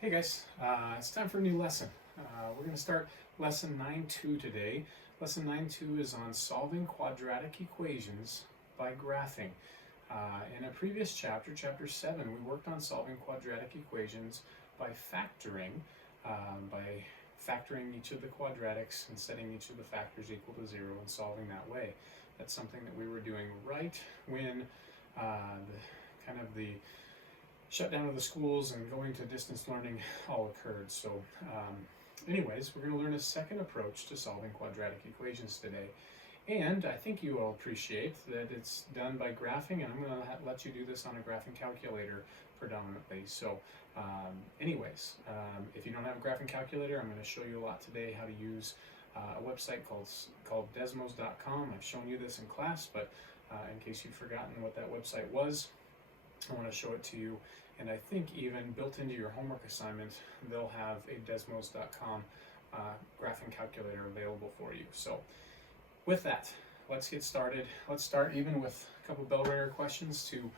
Hey guys, it's time for a new lesson. We're going to start lesson 9.2 today. Lesson 9.2 is on solving quadratic equations by graphing. In a previous chapter, chapter 7, we worked on solving quadratic equations by factoring each of the quadratics and setting each of the factors equal to 0 and solving that way. That's something that we were doing right when the shutdown of the schools and going to distance learning all occurred. So anyways, we're going to learn a second approach to solving quadratic equations today. And I think you will appreciate that it's done by graphing, and I'm going to let you do this on a graphing calculator predominantly. So if you don't have a graphing calculator, I'm going to show you a lot today how to use a website called Desmos.com. I've shown you this in class, but in case you've forgotten what that website was, I want to show it to you. And I think even built into your homework assignment, they'll have a Desmos.com graphing calculator available for you. So with that, let's get started. Let's start even with a couple bell ringer questions to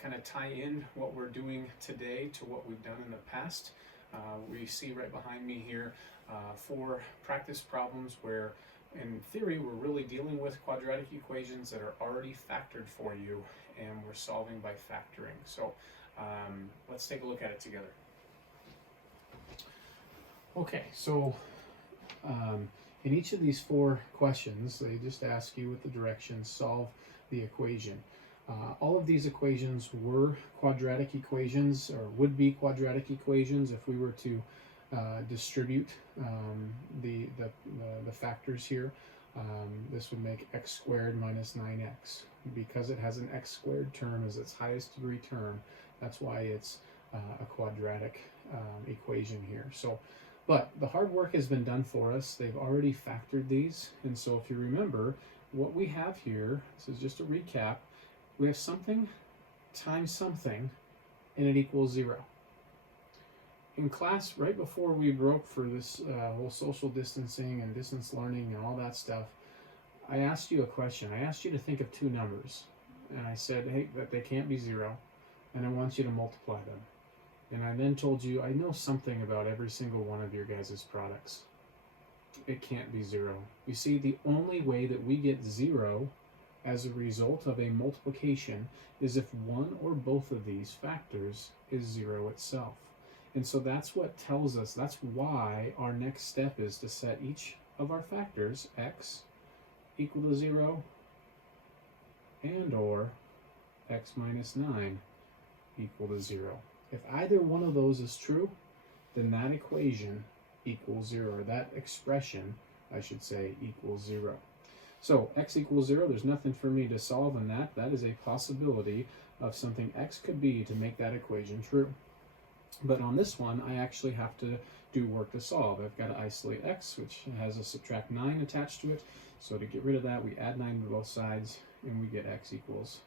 kind of tie in what we're doing today to what we've done in the past. We see right behind me here 4 practice problems where in theory we're really dealing with quadratic equations that are already factored for you, and we're solving by factoring. So let's take a look at it together. Okay, so in each of these 4 questions, they just ask you with the directions, solve the equation. All of these equations were quadratic equations, or would be quadratic equations if we were to distribute the factors here. This would make x squared minus 9x. Because it has an x squared term as its highest degree term, that's why it's a quadratic equation here. So, but the hard work has been done for us. They've already factored these, and so if you remember what we have here, this is just a recap, we have something times something, and it equals 0. In class, right before we broke for this whole social distancing and distance learning and all that stuff, I asked you a question. I asked you to think of 2 numbers, and I said, hey, that they can't be 0, and I want you to multiply them. And I then told you, I know something about every single one of your guys' products. It can't be 0. You see, the only way that we get 0 as a result of a multiplication is if one or both of these factors is 0 itself. And so that's what tells us, that's why our next step is to set each of our factors, x equal to 0 and or x minus 9 equal to 0. If either one of those is true, then that equation equals 0, or that expression, I should say, equals 0. So x equals 0, there's nothing for me to solve in that. That is a possibility of something x could be to make that equation true. But on this one, I actually have to do work to solve. I've got to isolate x, which has a subtract 9 attached to it. So to get rid of that, we add 9 to both sides, and we get x equals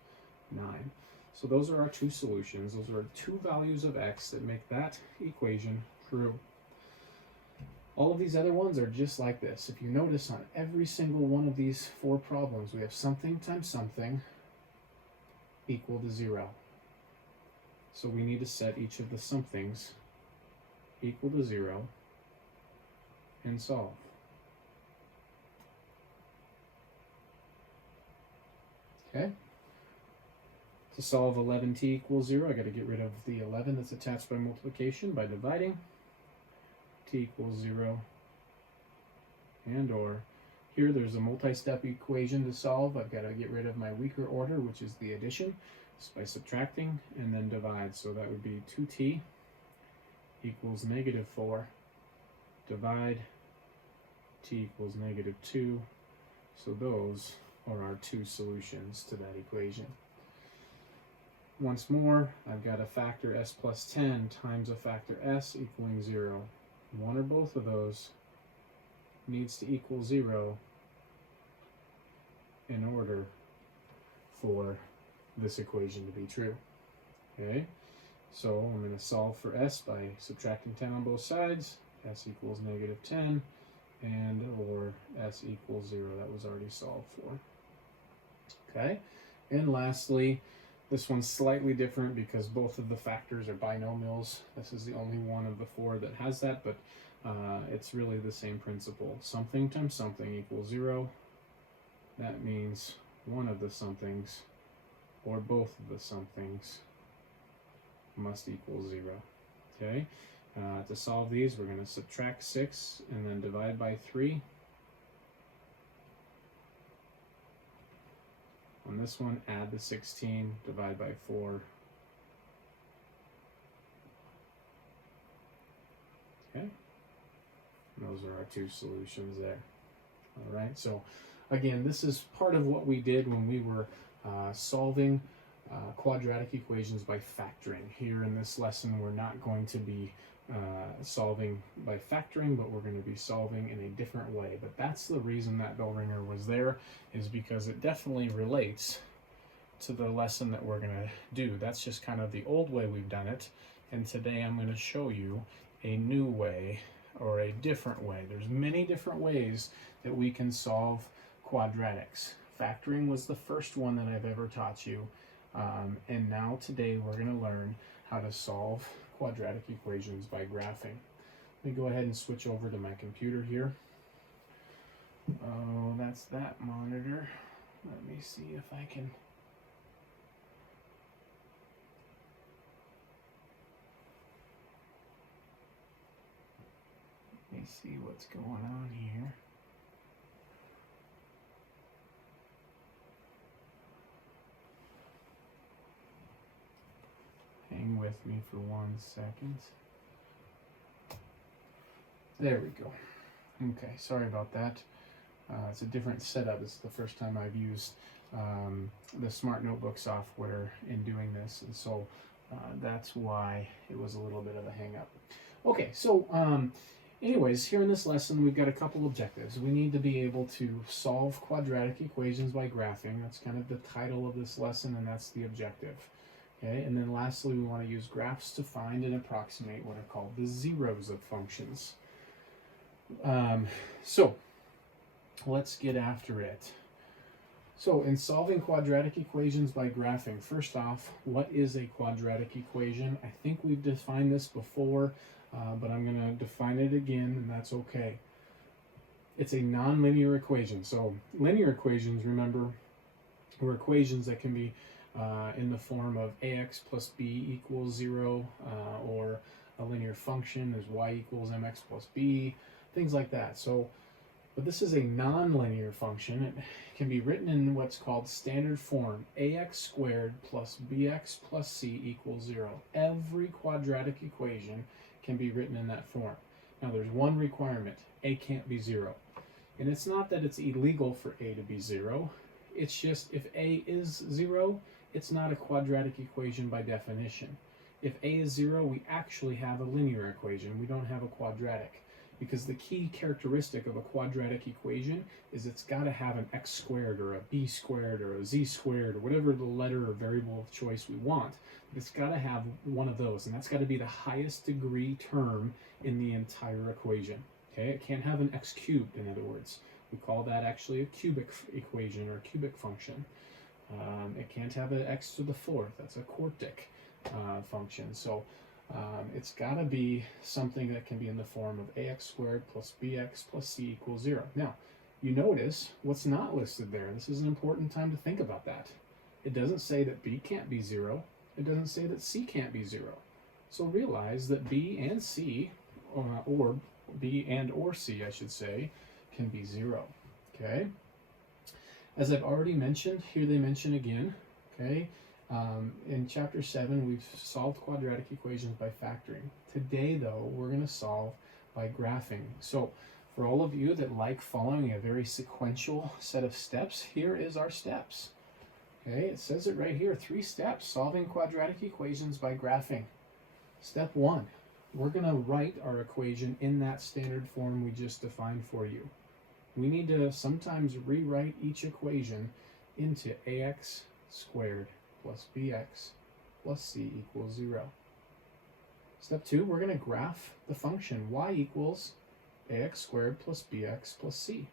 9. So those are our 2 solutions. Those are 2 values of x that make that equation true. All of these other ones are just like this. If you notice on every single one of these 4 problems, we have something times something equal to 0. So we need to set each of the somethings equal to 0 and solve. Okay? To solve 11t equals 0, I got to get rid of the 11 that's attached by multiplication by dividing. T equals 0 and or. Here there's a multi-step equation to solve. I've got to get rid of my weaker order, which is the addition, by subtracting and then divide. So that would be 2t equals negative 4. Divide, t equals negative 2. So those are our 2 solutions to that equation. Once more, I've got a factor s plus 10 times a factor s equaling 0. One or both of those needs to equal 0 in order for this equation to be true. Okay, so I'm going to solve for s by subtracting 10 on both sides. S equals negative 10 and or s equals 0. That was already solved for. Okay, and lastly, This one's slightly different because both of the factors are binomials. This is the only one of the four that has that, but it's really the same principle. Something times something equals 0. That means one of the somethings or both of the somethings must equal 0. Okay? To solve these, we're going to subtract 6 and then divide by 3. On this one, add the 16, divide by 4. Okay? And those are our two solutions there. All right, so again, this is part of what we did when we were solving quadratic equations by factoring. Here in this lesson, we're not going to be solving by factoring, but we're going to be solving in a different way. But that's the reason that bell ringer was there, is because it definitely relates to the lesson that we're going to do. That's just kind of the old way we've done it, and today I'm going to show you a new way, or a different way. There's many different ways that we can solve quadratics. Factoring was the first one that I've ever taught you, and now today we're going to learn how to solve quadratic equations by graphing. Let me go ahead and switch over to my computer here. Oh, that's that monitor. Let me see if I can. Let me see what's going on here. Hang with me for 1 second. There we go. Okay, sorry about that. It's a different setup. This is the first time I've used the Smart Notebook software in doing this, and so that's why it was a little bit of a hang up. Okay, so anyways, here in this lesson, we've got a couple objectives. We need to be able to solve quadratic equations by graphing. That's kind of the title of this lesson, and that's the objective. Okay, and then lastly, we want to use graphs to find and approximate what are called the zeros of functions. So let's get after it. So in solving quadratic equations by graphing, first off, what is a quadratic equation? I think we've defined this before, but I'm going to define it again, and that's okay. It's a nonlinear equation. So linear equations, remember, were equations that can be in the form of ax plus b equals 0, or a linear function is y equals mx plus b, things like that. So, but this is a nonlinear function. It can be written in what's called standard form, ax squared plus bx plus c equals 0. Every quadratic equation can be written in that form. Now there's one requirement: a can't be 0. And it's not that it's illegal for a to be 0, it's just if a is 0, it's not a quadratic equation by definition. If a is 0, we actually have a linear equation. We don't have a quadratic, because the key characteristic of a quadratic equation is it's got to have an x squared or a b squared or a z squared or whatever the letter or variable of choice we want. It's got to have one of those, and that's got to be the highest degree term in the entire equation. Okay, it can't have an x cubed, in other words. We call that actually a cubic equation or a cubic function. It can't have an x to the 4th. That's a quartic function. So it's got to be something that can be in the form of ax squared plus bx plus c equals 0. Now, you notice what's not listed there. This is an important time to think about that. It doesn't say that b can't be 0. It doesn't say that c can't be 0. So realize that b and c, or b and or c, I should say, can be 0. Okay? As I've already mentioned, here they mention again, okay? In chapter 7, we've solved quadratic equations by factoring. Today, though, we're going to solve by graphing. So, for all of you that like following a very sequential set of steps, here is our steps. Okay, it says it right here, 3 steps, solving quadratic equations by graphing. Step 1, we're going to write our equation in that standard form we just defined for you. We need to sometimes rewrite each equation into ax squared plus bx plus c equals 0. Step 2, we're going to graph the function y equals ax squared plus bx plus c.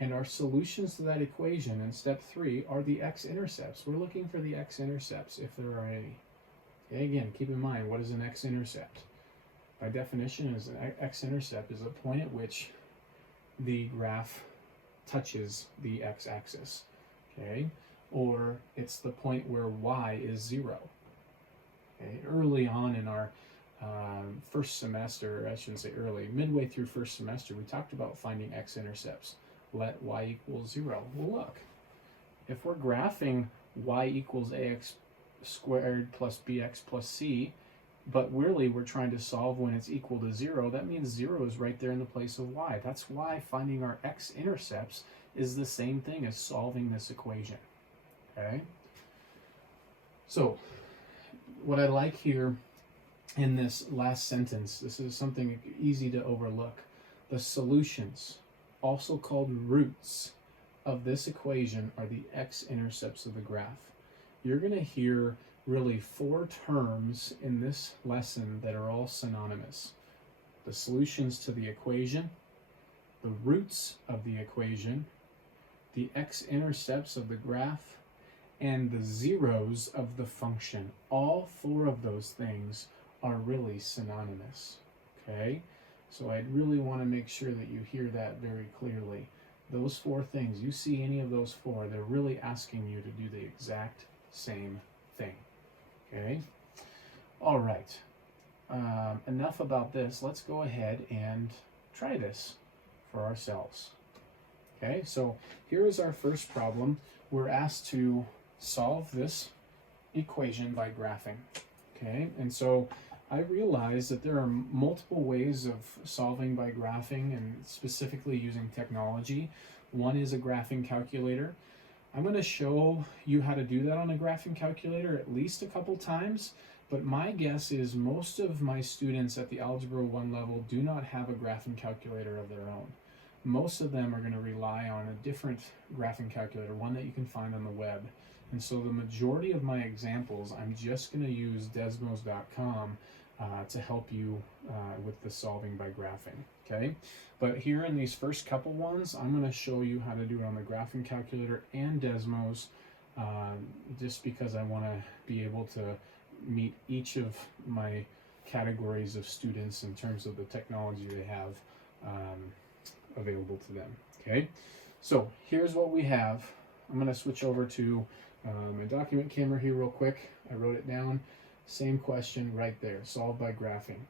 And our solutions to that equation in step 3 are the x-intercepts. We're looking for the x-intercepts if there are any. Okay, again, keep in mind, what is an x-intercept? By definition, an x-intercept is a point at which the graph touches the x-axis, okay? Or it's the point where y is 0. Okay? Early on in our first semester, I shouldn't say early, midway through first semester, we talked about finding x-intercepts. Let y equal 0. Well, look, if we're graphing y equals ax squared plus bx plus c, but really we're trying to solve when it's equal to 0, that means 0 is right there in the place of y. That's why finding our x-intercepts is the same thing as solving this equation. Okay? So, what I like here in this last sentence, this is something easy to overlook. The solutions, also called roots, of this equation are the x-intercepts of the graph. You're going to hear really 4 terms in this lesson that are all synonymous. The solutions to the equation, the roots of the equation, the x-intercepts of the graph, and the zeros of the function. All 4 of those things are really synonymous. Okay? So I'd really want to make sure that you hear that very clearly. Those 4 things, you see any of those 4, they're really asking you to do the exact same thing. Okay? All right. Enough about this. Let's go ahead and try this for ourselves. Okay, so here is our first problem. We're asked to solve this equation by graphing. Okay, and so I realize that there are multiple ways of solving by graphing, and specifically using technology. One is a graphing calculator. I'm going to show you how to do that on a graphing calculator at least a couple times, but my guess is most of my students at the Algebra 1 level do not have a graphing calculator of their own. Most of them are going to rely on a different graphing calculator, one that you can find on the web. And so the majority of my examples, I'm just going to use Desmos.com to help you with the solving by graphing. Okay, but here in these first couple ones, I'm going to show you how to do it on the graphing calculator and Desmos, just because I want to be able to meet each of my categories of students in terms of the technology they have available to them. Okay, so here's what we have. I'm going to switch over to my document camera here real quick. I wrote it down. Same question right there, solved by graphing.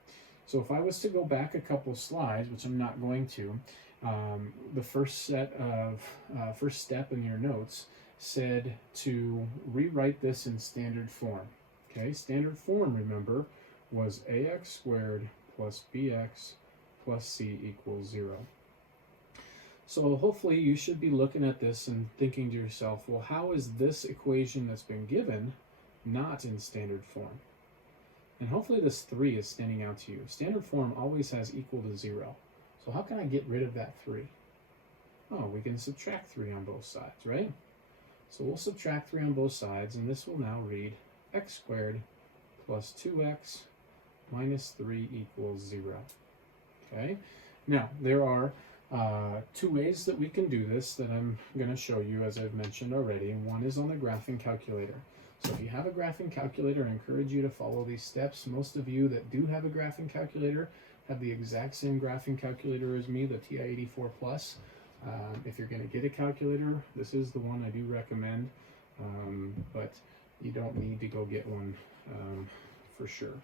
So if I was to go back a couple of slides, which I'm not going to, the first step in your notes said to rewrite this in standard form. Okay, standard form, remember, was ax squared plus bx plus c equals 0. So hopefully you should be looking at this and thinking to yourself, well, how is this equation that's been given not in standard form? And hopefully this 3 is standing out to you. Standard form always has equal to 0. So how can I get rid of that 3? Oh, we can subtract 3 on both sides, right? So we'll subtract 3 on both sides, and this will now read x squared plus 2x minus 3 equals 0. Okay? Now, there are 2 ways that we can do this that I'm going to show you, as I've mentioned already. One is on the graphing calculator. So if you have a graphing calculator, I encourage you to follow these steps. Most of you that do have a graphing calculator have the exact same graphing calculator as me, the TI-84 Plus. If you're going to get a calculator, this is the one I do recommend, but you don't need to go get one for sure.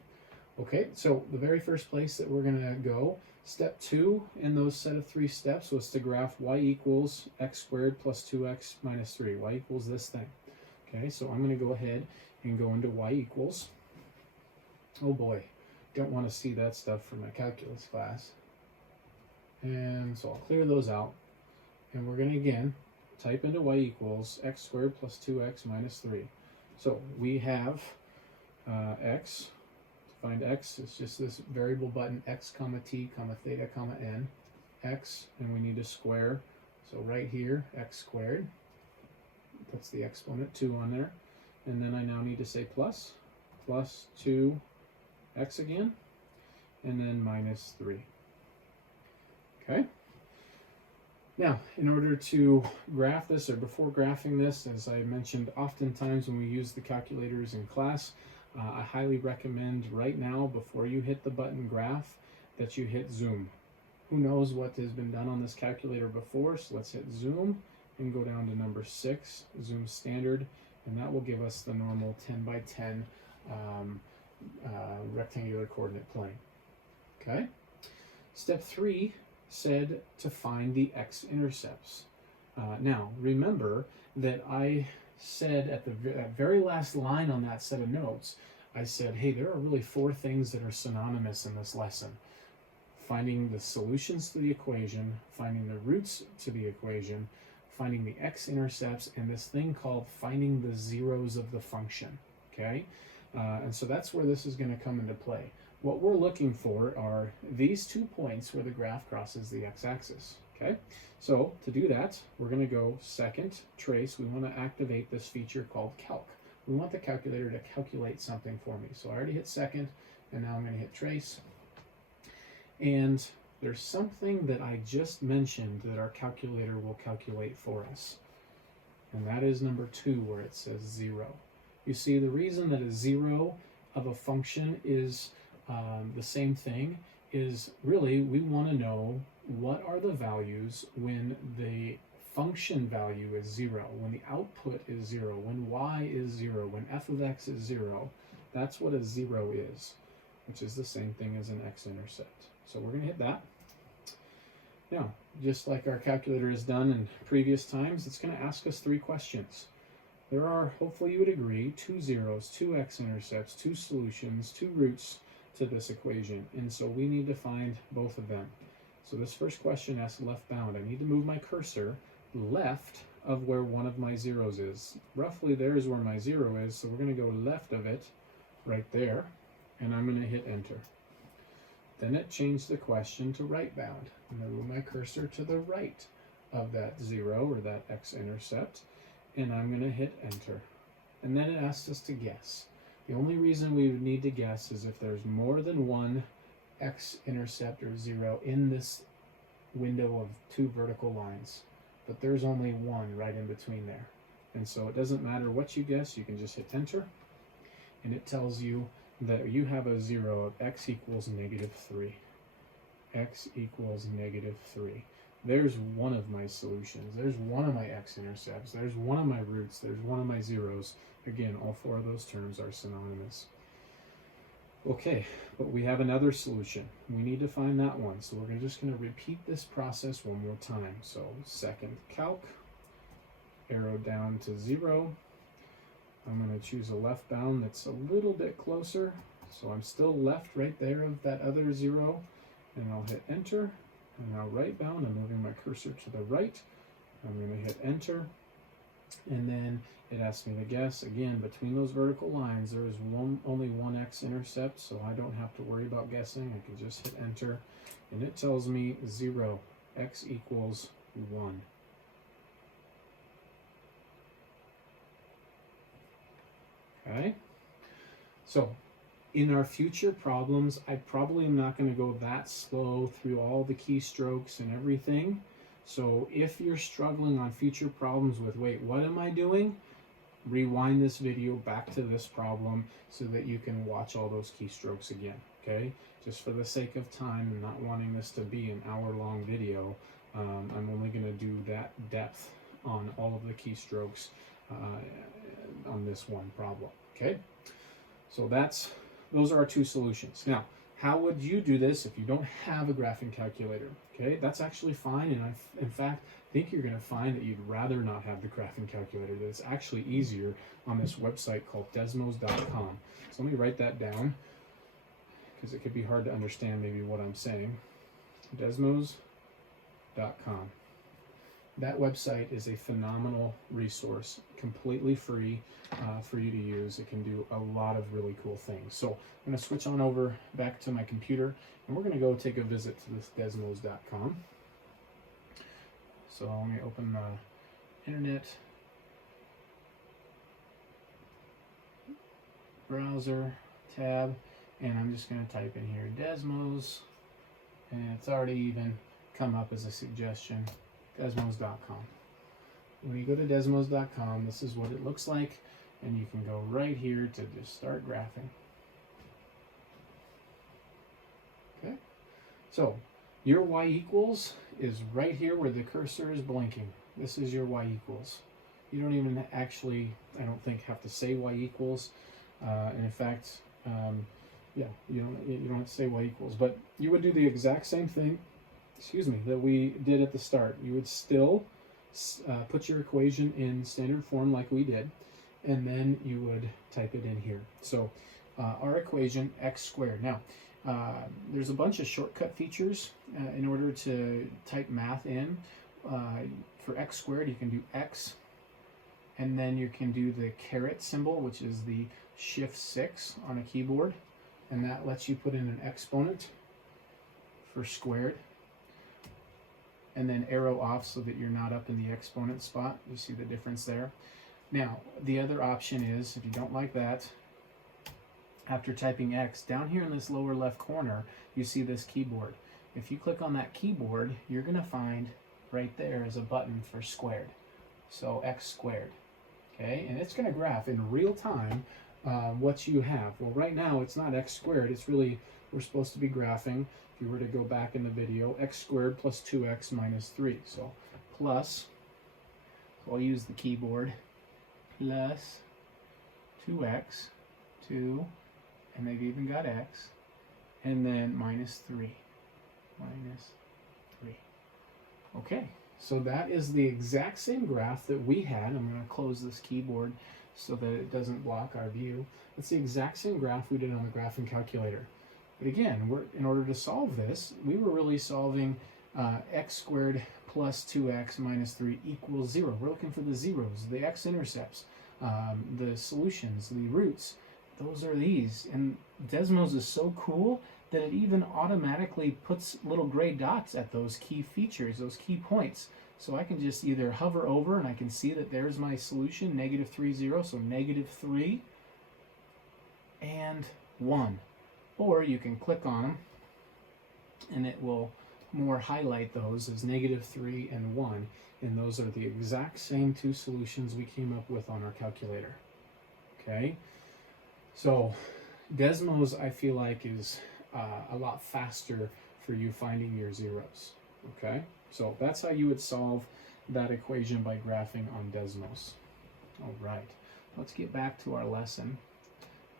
Okay, so the very first place that we're going to go, step 2 in those set of 3 steps was to graph y equals x squared plus 2x minus 3. Y equals this thing. Okay, so I'm going to go ahead and go into y equals. Oh boy, don't want to see that stuff from my calculus class. And so I'll clear those out. And we're going to again type into y equals x squared plus 2x minus 3. So we have x. To find x, it's just this variable button x comma t comma theta comma n. X, and we need to square. So right here, x squared. Puts the exponent 2 on there. And then I now need to say plus 2x again, and then minus 3. Okay? Now, in order to graph this, or before graphing this, as I mentioned, oftentimes when we use the calculators in class, I highly recommend right now, before you hit the button graph, that you hit zoom. Who knows what has been done on this calculator before, so let's hit zoom and go down to number 6, zoom standard, and that will give us the normal 10 by 10 rectangular coordinate plane. Okay? Step 3 said to find the x-intercepts. Now, remember that I said at the very last line on that set of notes, I said, hey, there are really 4 things that are synonymous in this lesson. Finding the solutions to the equation, finding the roots to the equation, finding the x-intercepts, and this thing called finding the zeros of the function, okay? And so that's where this is going to come into play. What we're looking for are these 2 points where the graph crosses the x-axis, okay? So to do that, we're going to go second, trace. We want to activate this feature called calc. We want the calculator to calculate something for me. So I already hit second, and now I'm going to hit trace. And there's something that I just mentioned that our calculator will calculate for us. And that is number 2, where it says 0. You see, the reason that a 0 of a function is the same thing is really we want to know what are the values when the function value is 0, when the output is 0, when y is 0, when f of x is 0. That's what a 0 is, which is the same thing as an x-intercept. So we're going to hit that. Now, just like our calculator has done in previous times, it's going to ask us 3 questions. There are, hopefully you would agree, 2 zeros, 2 x-intercepts, 2 solutions, 2 roots to this equation, and so we need to find both of them. So this first question asks left bound. I need to move my cursor left of where one of my zeros is. Roughly there is where my 0 is, so we're going to go left of it right there, and I'm going to hit enter. Then it changed the question to right bound. I'm going to move my cursor to the right of that 0 or that x-intercept, and I'm going to hit enter. And then it asks us to guess. The only reason we would need to guess is if there's more than one x-intercept or 0 in this window of 2 vertical lines. But there's only one right in between there. And so it doesn't matter what you guess, you can just hit enter. And it tells you that you have a 0 of x equals -3. X equals -3. There's one of my solutions. There's one of my x-intercepts. There's one of my roots. There's one of my zeros. Again, all 4 of those terms are synonymous. Okay, but we have another solution. We need to find that one. So we're just going to repeat this process one more time. So second calc, arrow down to 0. I'm going to choose a left bound that's a little bit closer. So I'm still left right there of that other 0. And I'll hit enter. And now right bound, I'm moving my cursor to the right. I'm going to hit enter. And then it asks me to guess. Again, between those vertical lines, there is only one x-intercept, so I don't have to worry about guessing. I can just hit enter. And it tells me 0, x equals 1. Okay? So, in our future problems, I probably am not going to go that slow through all the keystrokes and everything. So if you're struggling on future problems with, wait, what am I doing? Rewind this video back to this problem so that you can watch all those keystrokes again, okay? Just for the sake of time and not wanting this to be an hour-long video, I'm only going to do that depth on all of the keystrokes on this one problem, okay? So those are our 2 solutions. Now, how would you do this if you don't have a graphing calculator? Okay, that's actually fine, and in fact, think you're going to find that you'd rather not have the graphing calculator, that it's actually easier on this website called Desmos.com. So let me write that down, because it could be hard to understand maybe what I'm saying. Desmos.com. That website is a phenomenal resource, completely free for you to use. It can do a lot of really cool things. So I'm going to switch on over back to my computer, and we're going to go take a visit to this Desmos.com. So let me open the internet browser tab, and I'm just going to type in here Desmos, and it's already even come up as a suggestion. Desmos.com. When you go to Desmos.com, this is what it looks like, and you can go right here to just start graphing. Okay, so your y equals is right here where the cursor is blinking. This is your y equals. You don't even actually, I don't think, have to say y equals. And in fact, yeah, you don't have to say y equals, but you would do the exact same thing, excuse me, that we did at the start. You would still put your equation in standard form like we did, and then you would type it in here. So our equation, x squared. Now, there's a bunch of shortcut features in order to type math in. For x squared, you can do x, and then you can do the caret symbol, which is the shift 6 on a keyboard, and that lets you put in an exponent for squared, and then arrow off so that you're not up in the exponent spot. You see the difference there? Now, the other option is, if you don't like that, after typing x, down here in this lower left corner, you see this keyboard. If you click on that keyboard, you're going to find right there is a button for squared. So x squared. Okay, and it's going to graph in real time what you have. Well, right now it's not x squared. It's really, we're supposed to be graphing, if you were to go back in the video, x squared plus 2x minus 3. So plus, so I'll use the keyboard, plus 2x, 2, and they've even got x, and then minus 3. Minus 3. Okay, so that is the exact same graph that we had. I'm going to close this keyboard so that it doesn't block our view. It's the exact same graph we did on the graphing calculator. But again, in order to solve this, we were really solving x squared plus 2x minus 3 equals 0. We're looking for the zeros, the x-intercepts, the solutions, the roots. Those are these. And Desmos is so cool that it even automatically puts little gray dots at those key features, those key points. So I can just either hover over and I can see that there's my solution, negative 3, 0, so negative 3 and 1. Or you can click on them and it will more highlight those as negative 3 and 1. And those are the exact same two solutions we came up with on our calculator. Okay, so Desmos, I feel like, is a lot faster for you finding your zeros. Okay, so that's how you would solve that equation by graphing on Desmos. All right, let's get back to our lesson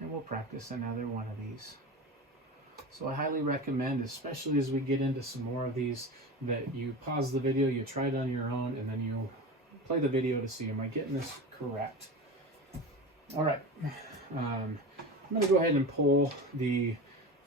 and we'll practice another one of these. So I highly recommend, especially as we get into some more of these, that you pause the video, you try it on your own, and then you play the video to see, am I getting this correct? All right, I'm going to go ahead and pull the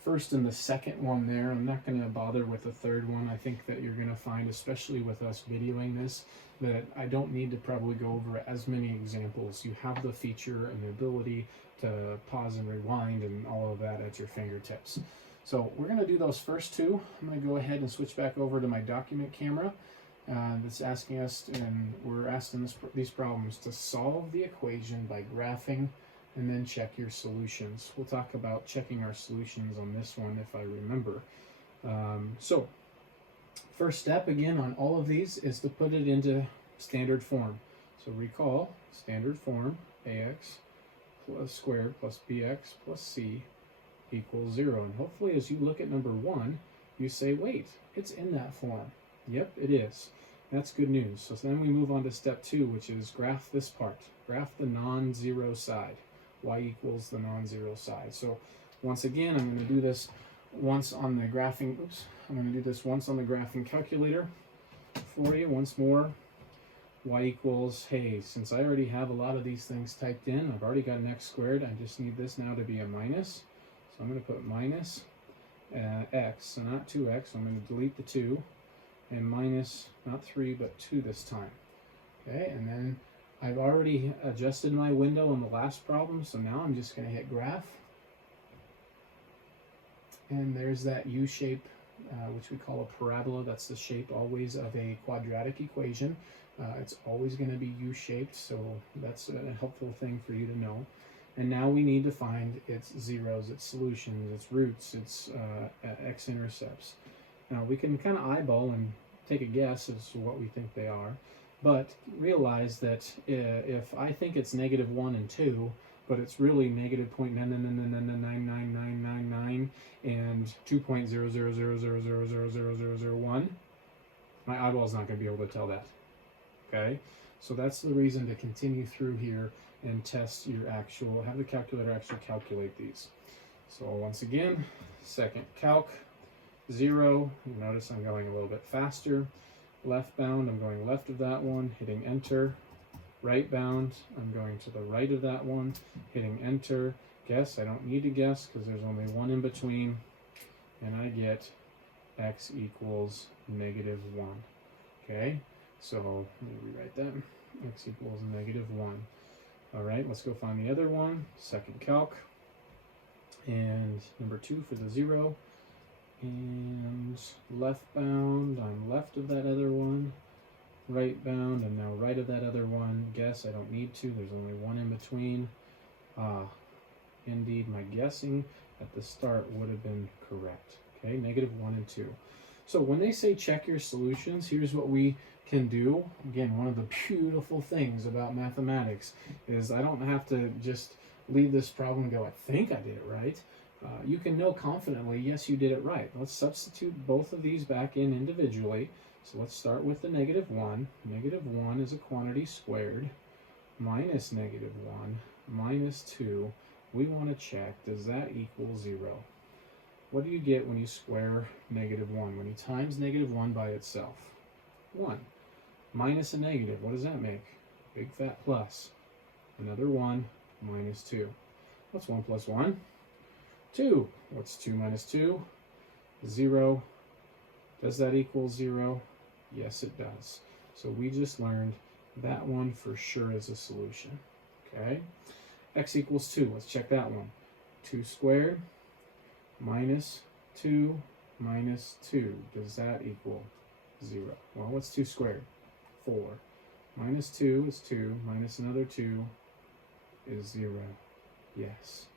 first and the second one there. I'm not going to bother with the third one. I think that you're going to find, especially with us videoing this, that I don't need to probably go over as many examples. You have the feature and the ability to pause and rewind and all of that at your fingertips. So we're going to do those first two. I'm going to go ahead and switch back over to my document camera that's asking us, and we're asking these problems to solve the equation by graphing and then check your solutions. We'll talk about checking our solutions on this one if I remember. So first step again on all of these is to put it into standard form. So recall standard form, ax plus squared plus bx plus c equals 0. And hopefully as you look at number 1, you say, wait, it's in that form. Yep, it is. That's good news. So then we move on to step 2, which is graph this part. Graph the non-zero side. Y equals the non-zero side. So once again, I'm going to do this once on the graphing, I'm going to do this once on the graphing calculator for you once more. Y equals, hey, since I already have a lot of these things typed in, I've already got an x squared, I just need this now to be a minus. So I'm going to put minus x, so not 2x, so I'm going to delete the 2, and minus, not 3, but 2 this time. Okay, and then I've already adjusted my window on the last problem, so now I'm just going to hit graph. And there's that U shape, which we call a parabola. That's the shape always of a quadratic equation. It's always going to be U-shaped, so that's a helpful thing for you to know. And now we need to find its zeros, its solutions, its roots, its x-intercepts. Now we can kind of eyeball and take a guess as to what we think they are. But realize that if I think it's negative 1 and 2, but it's really negative 0.9999999 and 2.00000000001, my eyeball's not going to be able to tell that. Okay? So that's the reason to continue through here and test your actual, have the calculator actually calculate these. So once again, second calc, 0. You notice I'm going a little bit faster. Left bound, I'm going left of that one, hitting enter. Right bound, I'm going to the right of that one, hitting enter. Guess, I don't need to guess because there's only one in between, and I get x equals negative 1. Okay, so let me rewrite that. X equals negative 1. All right, let's go find the other one. Second calc, and number 2 for the 0. And left bound, I'm left of that other one. Right bound, I'm now right of that other one. Guess, I don't need to, there's only one in between. Indeed, my guessing at the start would have been correct. Okay, negative 1 and 2. So when they say check your solutions, here's what we can do. Again, one of the beautiful things about mathematics is I don't have to just leave this problem and go, I think I did it right. You can know confidently, yes, you did it right. Let's substitute both of these back in individually. So let's start with the negative 1. Negative 1 is a quantity squared minus negative 1 minus 2. We want to check, does that equal 0? What do you get when you square negative 1? When you times negative 1 by itself? 1. Minus a negative, what does that make? Big fat plus. Another 1 minus 2. What's 1 plus 1? 2. What's 2 minus 2? 0. Does that equal 0? Yes, it does. So we just learned that one for sure is a solution. Okay? X equals 2. Let's check that one. 2 squared minus 2 minus 2. Does that equal 0? Well, what's 2 squared? 4. Minus 2 is 2. Minus another 2 is 0. Yes.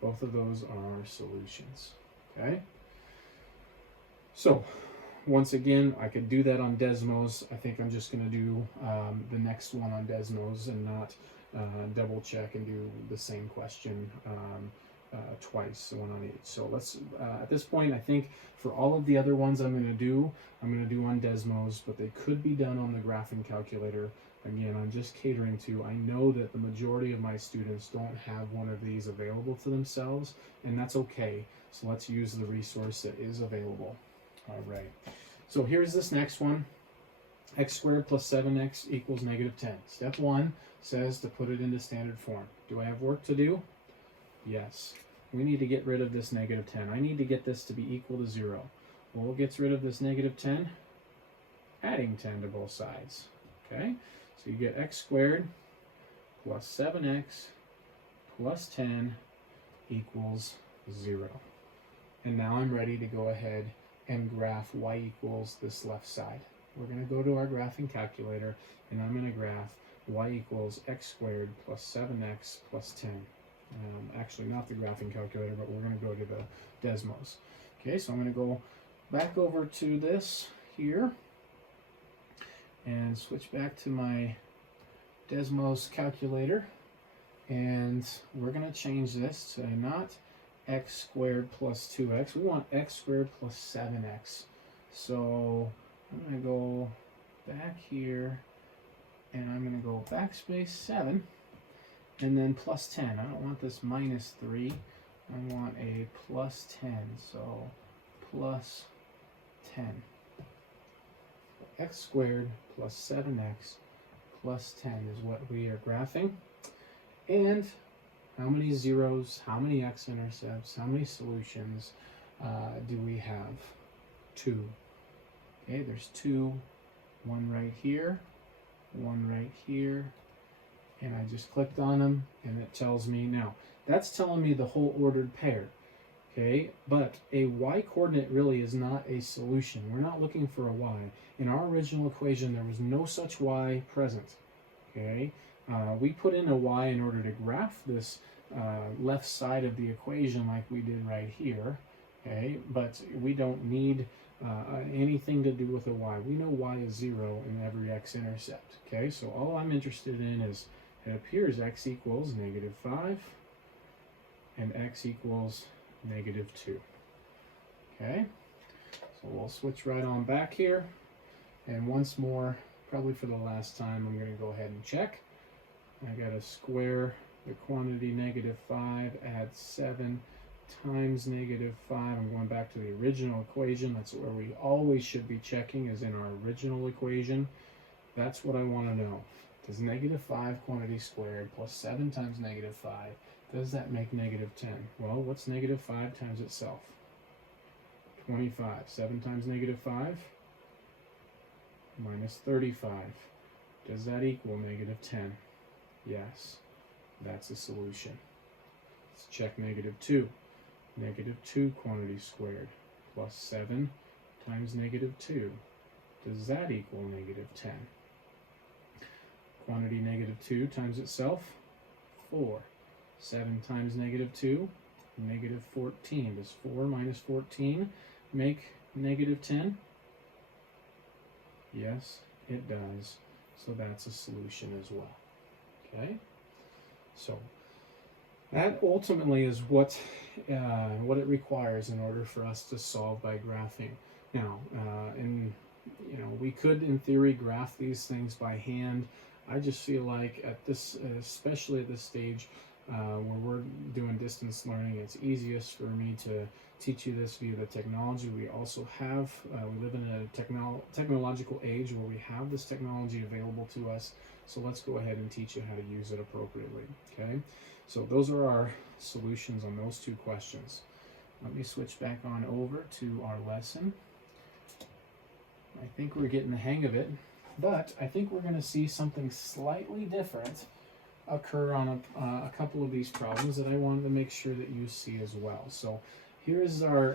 Both of those are solutions. Okay? So, once again, I could do that on Desmos. I think I'm just going to do the next one on Desmos and not double check and do the same question twice, one on each. So let's, at this point, I think for all of the other ones I'm going to do on Desmos, but they could be done on the graphing calculator. Again, I'm just catering to, I know that the majority of my students don't have one of these available to themselves, and that's okay. So let's use the resource that is available. All right, so here's this next one. X squared plus 7x equals negative 10. Step 1 says to put it into standard form. Do I have work to do? Yes. We need to get rid of this negative 10. I need to get this to be equal to 0. Well, what gets rid of this negative 10? Adding 10 to both sides. Okay, so you get x squared plus 7x plus 10 equals 0. And now I'm ready to go ahead and graph y equals this left side. We're going to go to our graphing calculator, and I'm going to graph y equals x squared plus 7x plus 10. Actually, not the graphing calculator, but we're going to go to the Desmos. Okay, so I'm going to go back over to this here and switch back to my Desmos calculator, and we're going to change this to not x squared plus 2x. We want x squared plus 7x. So I'm going to go back here, and I'm going to go backspace 7, and then plus 10. I don't want this minus 3. I want a plus 10, so plus 10. X squared plus 7x plus 10 is what we are graphing. And how many zeros, how many x-intercepts, how many solutions do we have? 2. Okay, there's 2, one right here, one right here, and I just clicked on them, and it tells me now. That's telling me the whole ordered pair, okay? But a y coordinate really is not a solution. We're not looking for a y. In our original equation, there was no such y present, okay? We put in a y in order to graph this left side of the equation like we did right here, Okay, but we don't need anything to do with a y. We know y is 0 in every x-intercept. Okay, so all I'm interested in is it appears x equals -5 and x equals -2. Okay, so we'll switch right on back here. And once more, probably for the last time, I'm going to go ahead and check. I got to square the quantity -5, add 7 times -5. I'm going back to the original equation. That's where we always should be checking, is in our original equation. That's what I want to know. Does -5 quantity squared plus 7 times -5, does that make -10? Well, what's -5 times itself? 25. 7 times -5 minus 35. Does that equal -10? Yes, that's a solution. Let's check -2. -2 quantity squared plus 7 times -2. Does that equal -10? Quantity -2 times itself, 4. 7 times -2, -14. Does 4 minus 14 make -10? Yes, it does. So that's a solution as well. Okay? So that ultimately is what it requires in order for us to solve by graphing. Now, we could in theory graph these things by hand. I just feel like at this, especially at this stage where we're doing distance learning, it's easiest for me to teach you this via the technology. We also have, we live in a technological age where we have this technology available to us. So let's go ahead and teach you how to use it appropriately. Okay, so those are our solutions on those two questions. Let me switch back on over to our lesson. I think we're getting the hang of it, but I think we're going to see something slightly different occur on a couple of these problems that I wanted to make sure that you see as well. So here's our,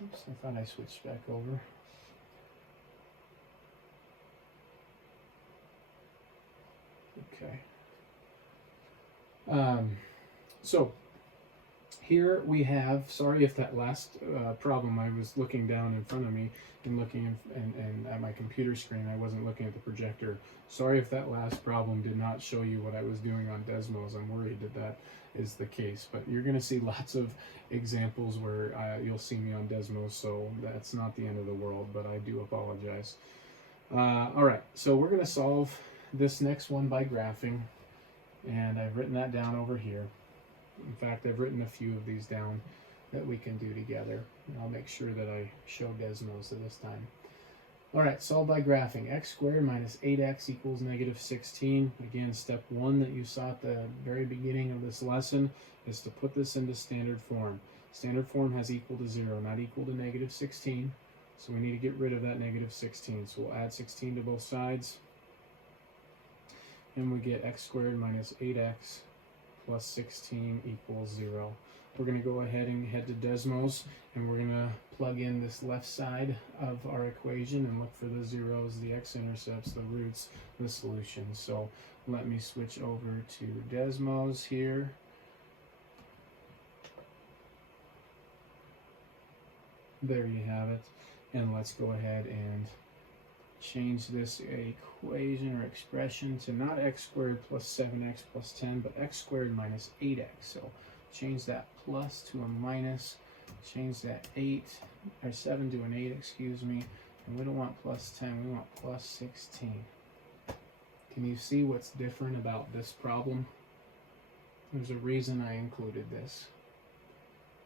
oops, I thought I switched back over. Okay. So here we have, sorry if that last problem, I was looking down in front of me and looking and at my computer screen, I wasn't looking at the projector. Sorry if that last problem did not show you what I was doing on Desmos. I'm worried that that is the case, but you're going to see lots of examples where you'll see me on Desmos, so that's not the end of the world, but I do apologize. All right, so we're going to solve this next one by graphing, and I've written that down over here. In fact, I've written a few of these down that we can do together. And I'll make sure that I show Desmos at this time. All right, solve by graphing. X squared minus 8x equals -16. Again, step one that you saw at the very beginning of this lesson is to put this into standard form. Standard form has equal to 0, not equal to -16. So we need to get rid of that -16. So we'll add 16 to both sides. And we get x squared minus 8x plus 16 equals 0. We're going to go ahead and head to Desmos, and we're going to plug in this left side of our equation and look for the zeros, the x-intercepts, the roots, the solutions. So let me switch over to Desmos here. There you have it. And let's go ahead and change this equation or expression to not x squared plus 7x plus 10, but x squared minus 8x. So change that plus to a minus, change that 7 to an 8, excuse me, and we don't want plus 10, we want plus 16. Can you see what's different about this problem? There's a reason I included this.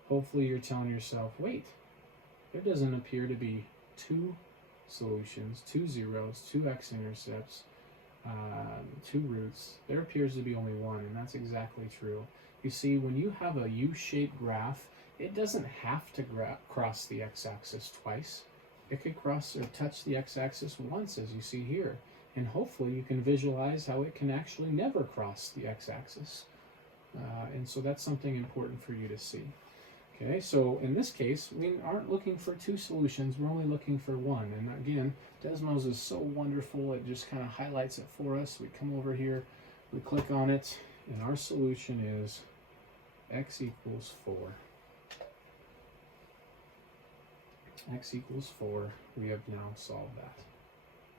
Hopefully you're telling yourself, wait, there doesn't appear to be two solutions, 2 zeros, 2 x-intercepts, 2 roots. There appears to be only one, and that's exactly true. You see, when you have a U-shaped graph, it doesn't have to cross the x-axis twice. It could cross or touch the x-axis once, as you see here, and hopefully you can visualize how it can actually never cross the x-axis. And so that's something important for you to see. Okay, so in this case, we aren't looking for 2 solutions, we're only looking for 1. And again, Desmos is so wonderful, it just kind of highlights it for us. We come over here, we click on it, and our solution is x equals 4. x equals 4. We have now solved that.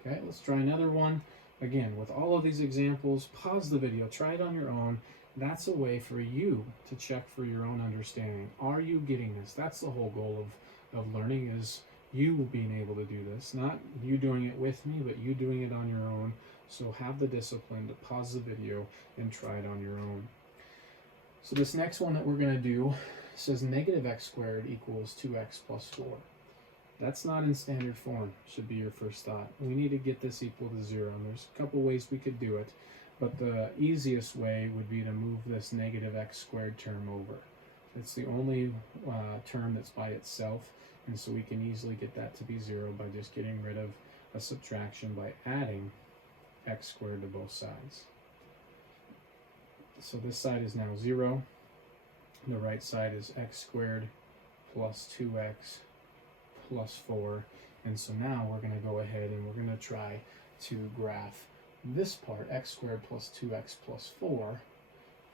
Okay, let's try another one. Again, with all of these examples, pause the video, try it on your own. That's a way for you to check for your own understanding. Are you getting this? That's the whole goal of learning, is you being able to do this. Not you doing it with me, but you doing it on your own. So have the discipline to pause the video and try it on your own. So this next one that we're going to do says negative x squared equals 2x plus 4. That's not in standard form, should be your first thought. We need to get this equal to 0, and there's a couple ways we could do it, but the easiest way would be to move this negative x squared term over. It's the only term that's by itself, and so we can easily get that to be 0 by just getting rid of a subtraction by adding x squared to both sides. So this side is now 0. The right side is x squared plus 2x plus 4. And so now we're going to go ahead and we're going to try to graph this part, x squared plus 2x plus 4.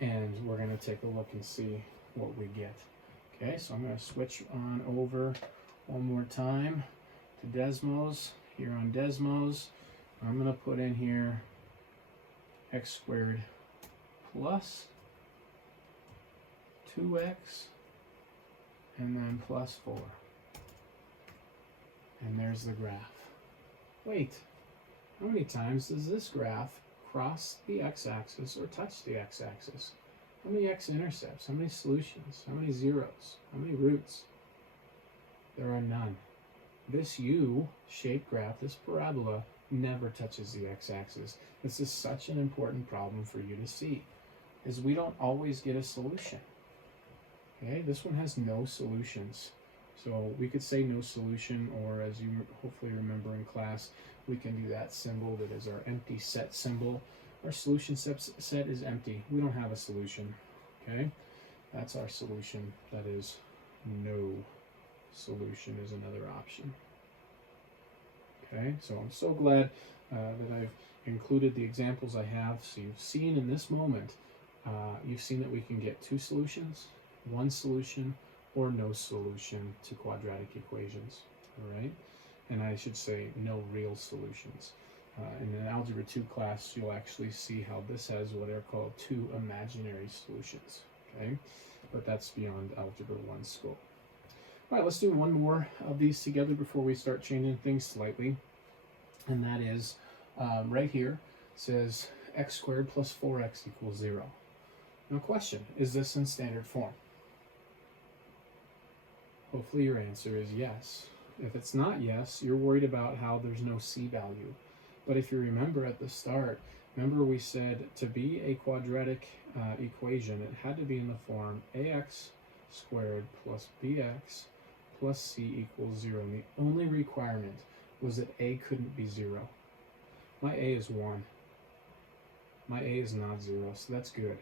And we're going to take a look and see what we get. Okay, so I'm going to switch on over one more time to Desmos. Here on Desmos, I'm going to put in here x squared plus 2x and then plus 4. And there's the graph. Wait, how many times does this graph cross the x-axis or touch the x-axis? How many x-intercepts? How many solutions? How many zeros? How many roots? There are none. This U-shaped graph, this parabola, never touches the x-axis. This is such an important problem for you to see, is we don't always get a solution. Okay, this one has no solutions. So we could say no solution, or as you hopefully remember in class, we can do that symbol that is our empty set symbol. Our solution set is empty. We don't have a solution. Okay, that's our solution. That is no solution is another option. Okay, so I'm so glad that I've included the examples I have. So you've seen in this moment, you've seen that we can get two solutions, one solution, or no solution to quadratic equations. All right, and I should say no real solutions. In an Algebra 2 class, you'll actually see how this has what are called two imaginary solutions. Okay, but that's beyond Algebra 1 scope. All right, let's do one more of these together before we start changing things slightly. And that is right here, says x squared plus 4x equals 0. Now question, is this in standard form? Hopefully your answer is yes. If it's not yes, you're worried about how there's no c value. But if you remember at the start, remember we said to be a quadratic equation, it had to be in the form ax squared plus bx plus c equals 0. And the only requirement was that a couldn't be 0. My a is 1. My a is not 0, so that's good.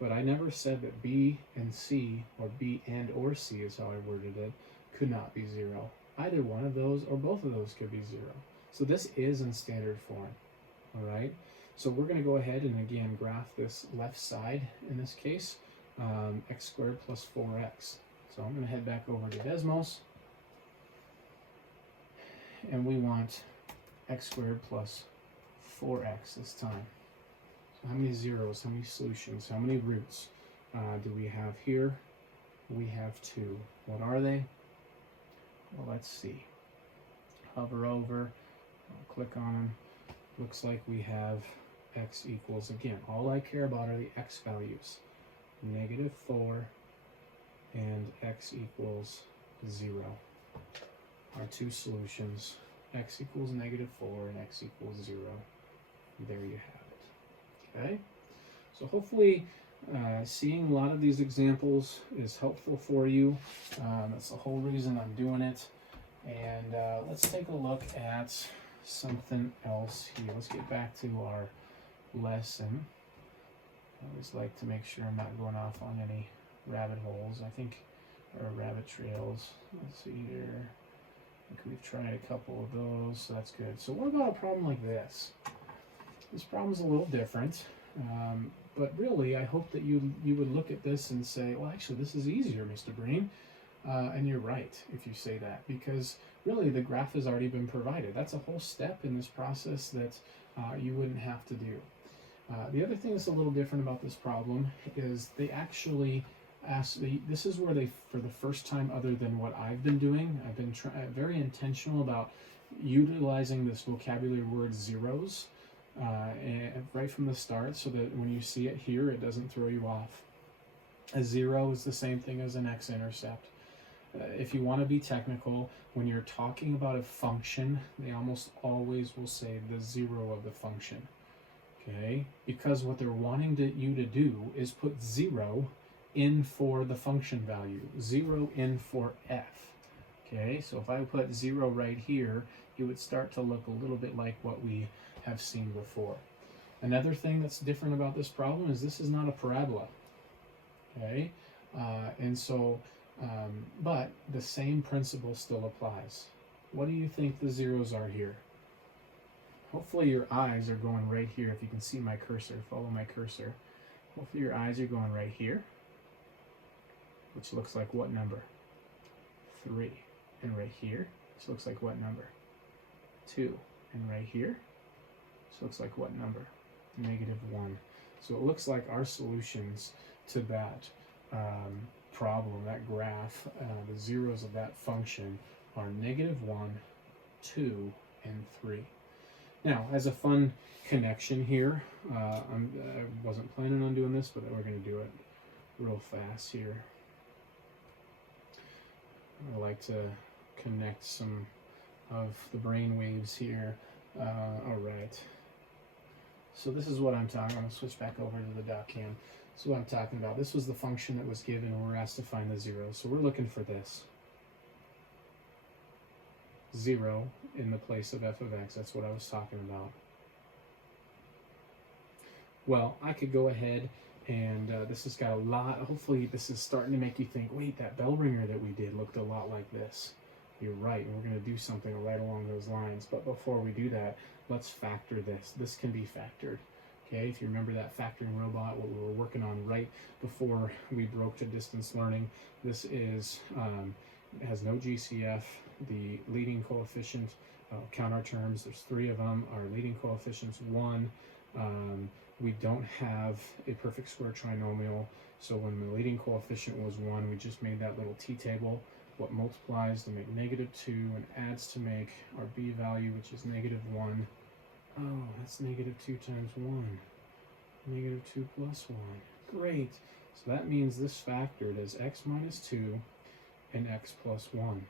But I never said that b and c, or b and or c is how I worded it, could not be 0. Either one of those or both of those could be 0. So this is in standard form. All right, so we're going to go ahead and again graph this left side in this case, x squared plus 4x. So I'm going to head back over to Desmos, and we want x squared plus 4x this time. So how many zeros, how many solutions, how many roots do we have here? We have 2. What are they? Well, let's see. Hover over, I'll click on them. Looks like we have x equals, again, all I care about are the x values. Negative 4 and x equals 0. Our two solutions, x equals negative 4 and x equals 0. There you have it. Okay, so hopefully seeing a lot of these examples is helpful for you. That's the whole reason I'm doing it. And let's take a look at something else here. Let's get back to our lesson. I always like to make sure I'm not going off on any rabbit holes. I think, or rabbit trails. Let's see here. I think we've tried a couple of those, so that's good. So what about a problem like this? This problem's a little different, but really I hope that you would look at this and say, well, actually this is easier, Mr. Breen. And you're right if you say that, because really the graph has already been provided. That's a whole step in this process that you wouldn't have to do. The other thing that's a little different about this problem is they actually this is where they, for the first time other than what I've been doing, I've been very intentional about utilizing this vocabulary word zeros right from the start, so that when you see it here, it doesn't throw you off. A zero is the same thing as an x-intercept. If you want to be technical, when you're talking about a function, they almost always will say the zero of the function. Okay, because what they're wanting you to do is put 0 in for the function value, 0 in for f. Okay, so if I put 0 right here, it would start to look a little bit like what we have seen before. Another thing that's different about this problem is this is not a parabola. Okay, but the same principle still applies. What do you think the zeros are here? Hopefully your eyes are going right here. If you can see my cursor, follow my cursor. Hopefully your eyes are going right here, which looks like what number? 3. And right here, which looks like what number? 2. And right here, which looks like what number? -1. So it looks like our solutions to that problem, that graph, the zeros of that function are -1, 2, and 3. Now, as a fun connection here, I wasn't planning on doing this, but we're going to do it real fast here. I like to connect some of the brain waves here. All right. So this is what I'm talking. I'm going to switch back over to the dot cam. This is what I'm talking about. This was the function that was given, and we're asked to find the zeros. So we're looking for this. 0 in the place of f of x. That's what I was talking about. Well, I could go ahead and this has got a lot. Hopefully this is starting to make you think, wait, that bell ringer that we did looked a lot like this. You're right, and we're going to do something right along those lines. But before we do that, let's factor this. This can be factored. Okay, if you remember that factoring robot, what we were working on right before we broke to distance learning, this is has no GCF. The leading coefficient, count our terms, there's 3 of them. Our leading coefficient's 1. We don't have a perfect square trinomial, so when the leading coefficient was 1, we just made that little t-table. What multiplies to make -2 and adds to make our b value, which is -1. Oh, that's -2 times 1. -2 plus 1. Great. So that means this factored as x minus 2 and x plus 1.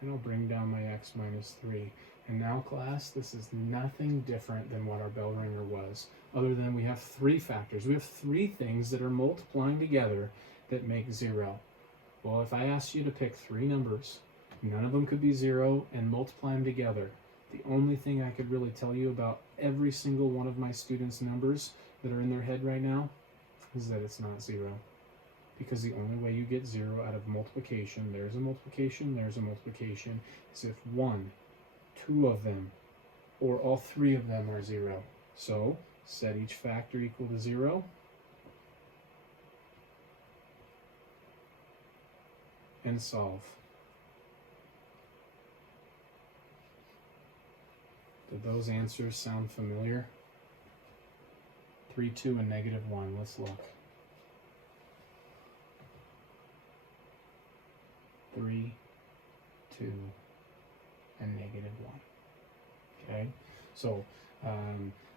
And I'll bring down my x minus 3. And now, class, this is nothing different than what our bell ringer was, other than we have 3 factors. We have 3 things that are multiplying together that make 0. Well, if I asked you to pick 3 numbers, none of them could be 0, and multiply them together, the only thing I could really tell you about every single one of my students' numbers that are in their head right now is that it's not 0. Because the only way you get 0 out of multiplication, there's a multiplication, is if 1, 2 of them, or all 3 of them are 0. So, set each factor equal to 0. And solve. Did those answers sound familiar? 3, 2, and -1. Let's look. 3, 2, and -1. Okay, so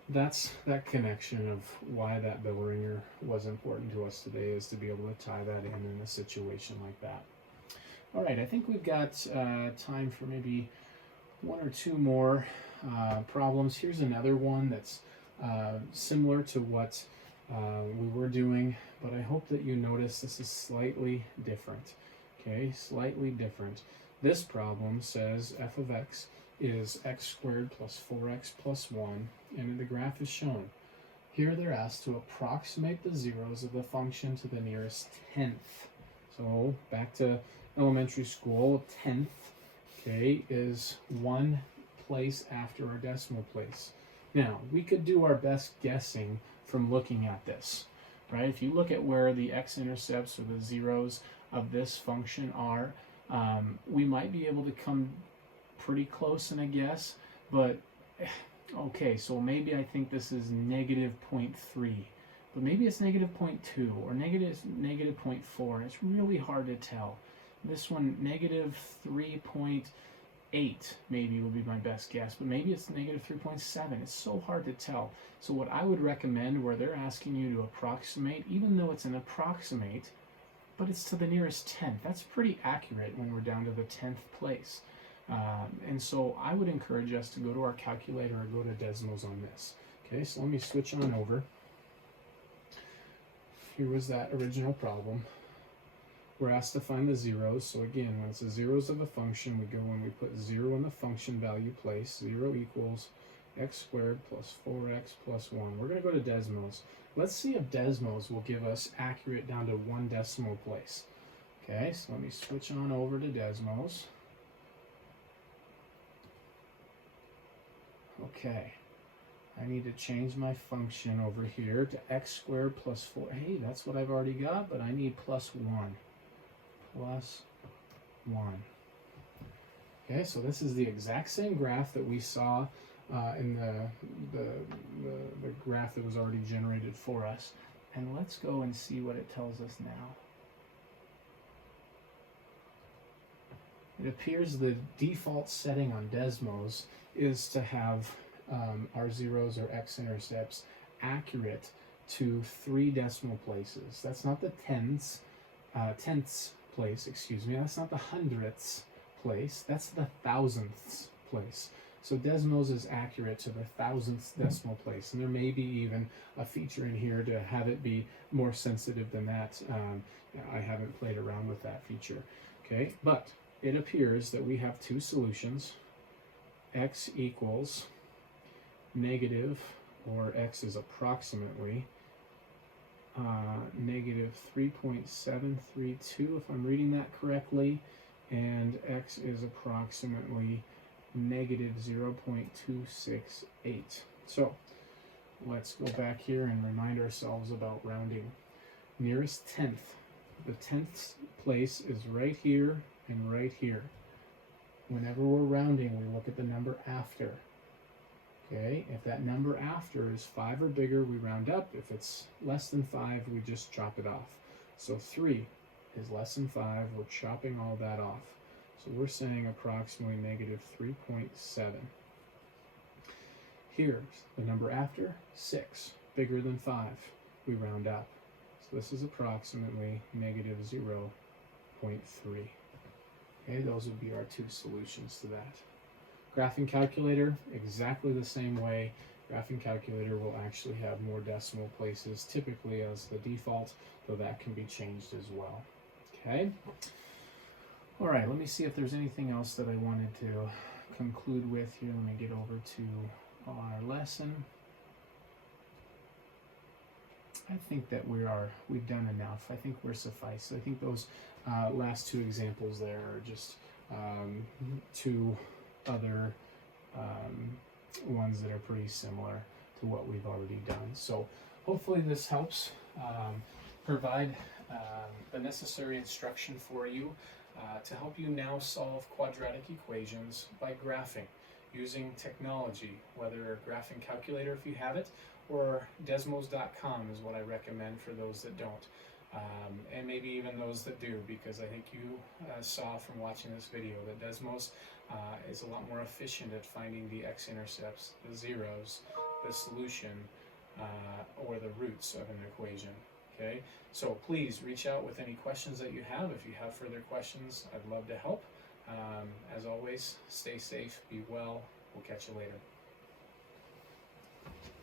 that's that connection of why that bell ringer was important to us today, is to be able to tie that in a situation like that. All right, I think we've got time for maybe 1 or 2 more problems. Here's another one that's similar to what we were doing, but I hope that you notice this is slightly different. Okay, slightly different. This problem says f of x is x squared plus 4x plus 1, and the graph is shown. Here they're asked to approximate the zeros of the function to the nearest tenth. So back to elementary school, tenth, okay, is 1 place after our decimal place. Now, we could do our best guessing from looking at this, right? If you look at where the x-intercepts or the zeros of this function are, we might be able to come pretty close in a guess, but okay, so maybe I think this is negative 0.3, but maybe it's negative 0.2 or negative 0.4. It's really hard to tell. This one, negative 3.8 maybe would be my best guess, but maybe it's negative 3.7. It's so hard to tell. So what I would recommend, where they're asking you to approximate, even though it's an approximate, but it's to the nearest tenth, that's pretty accurate when we're down to the 10th place. And so I would encourage us to go to our calculator or go to Desmos on this. Okay, so let me switch on over. Here was that original problem. We're asked to find the zeros. So again, when it's the zeros of a function, we go and we put 0 in the function value place. 0 equals x squared plus 4x plus 1. We're going to go to Desmos. Let's see if Desmos will give us accurate down to 1 decimal place. Okay, so let me switch on over to Desmos. Okay, I need to change my function over here to x squared plus 4. Hey, that's what I've already got, but I need plus 1. Plus 1. Okay, so this is the exact same graph that we saw in the graph that was already generated for us. And let's go and see what it tells us now. It appears the default setting on Desmos is to have our zeros or x-intercepts accurate to 3 decimal places. That's not the tenths place, excuse me. That's not the hundredths place. That's the thousandths place. So Desmos is accurate to the thousandths decimal place, and there may be even a feature in here to have it be more sensitive than that. I haven't played around with that feature. Okay, but it appears that we have 2 solutions. X equals negative, or x is approximately negative 3.732, if I'm reading that correctly, and x is approximately negative 0.268. So let's go back here and remind ourselves about rounding. Nearest tenth. The 10th place is right here and right here. Whenever we're rounding, we look at the number after. Okay, if that number after is 5 or bigger, we round up. If it's less than 5, we just chop it off. So 3 is less than 5, we're chopping all that off. So we're saying approximately negative 3.7. Here's the number after, 6, bigger than 5, we round up. So this is approximately negative 0.3. Okay, those would be our 2 solutions to that. Graphing calculator, exactly the same way. Graphing calculator will actually have more decimal places, typically as the default, though that can be changed as well. Okay. All right, let me see if there's anything else that I wanted to conclude with here. Let me get over to our lesson. I think that we've done enough. I think we're suffice. I think those last 2 examples there are just 2 other ones that are pretty similar to what we've already done. So hopefully this helps provide the necessary instruction for you to help you now solve quadratic equations by graphing using technology, whether a graphing calculator if you have it, or Desmos.com is what I recommend for those that don't. And maybe even those that do, because I think you saw from watching this video that Desmos is a lot more efficient at finding the x-intercepts, the zeros, the solution, or the roots of an equation. Okay, so please reach out with any questions that you have. If you have further questions, I'd love to help. As always, stay safe, be well. We'll catch you later.